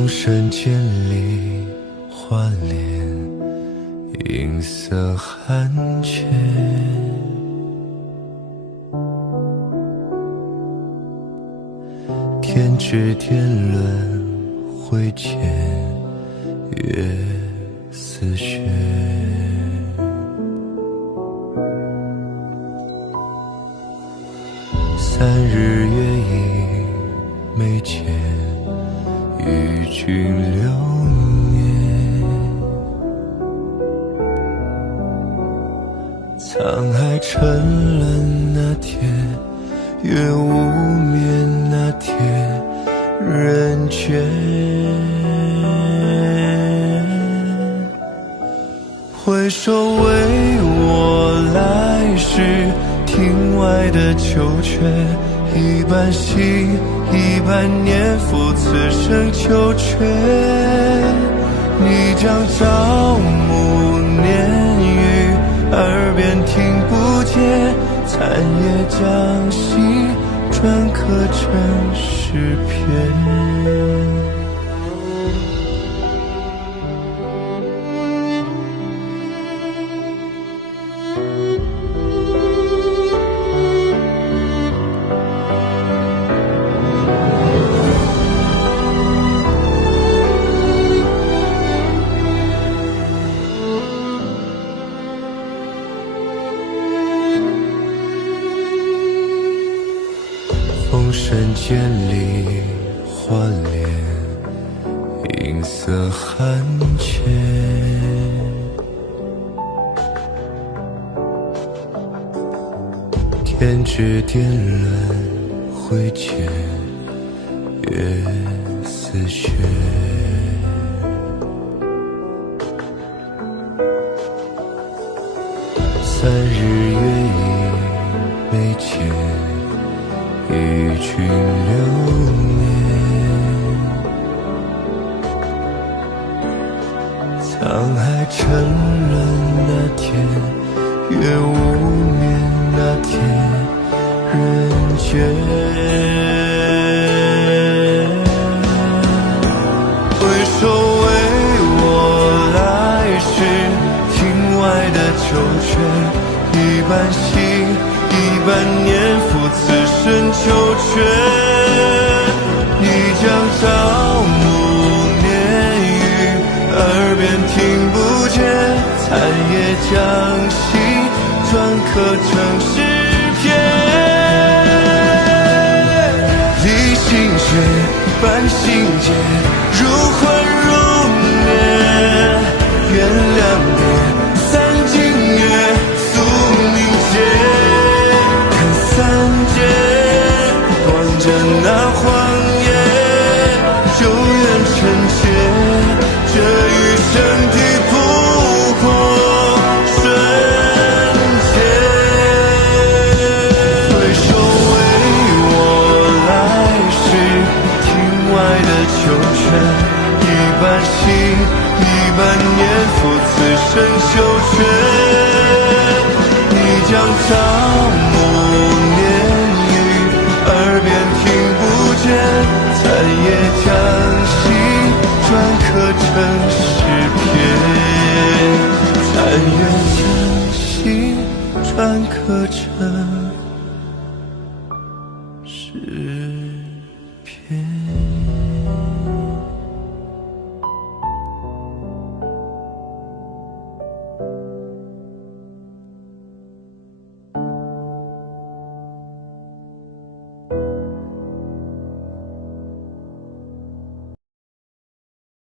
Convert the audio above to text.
风声渐离，换脸，银色寒切。天之颠轮回间，月似雪。3日月影眉间，与君流年。沧海沉沦那天，月无眠那天，人间回首为我来时，庭外的秋雀，一半心一半念，付此生秋缺。你将朝暮念语，耳边听不见，残叶将心篆刻成诗篇。风声渐离，换脸，银色寒切。天之颠轮回间，月似雪。3日月影眉间，与君流年。沧海沉沦那天，月无眠那天，人间回首为我来时，庭外的秋雀，一半心一半念，付此生秋缺。你将朝暮念语，耳边听不见，残叶将心篆刻成诗篇。离心血，伴心结，如魂如眠。原谅别，三更月，宿命劫。望着那荒野，就愿成劫，这余生地不过瞬间。回首为我来时，庭外的秋雀，一半心一半念，付此生秋缺。你将朝暮耳边听不见，残叶将心篆刻成诗篇。残叶将心篆刻成诗篇。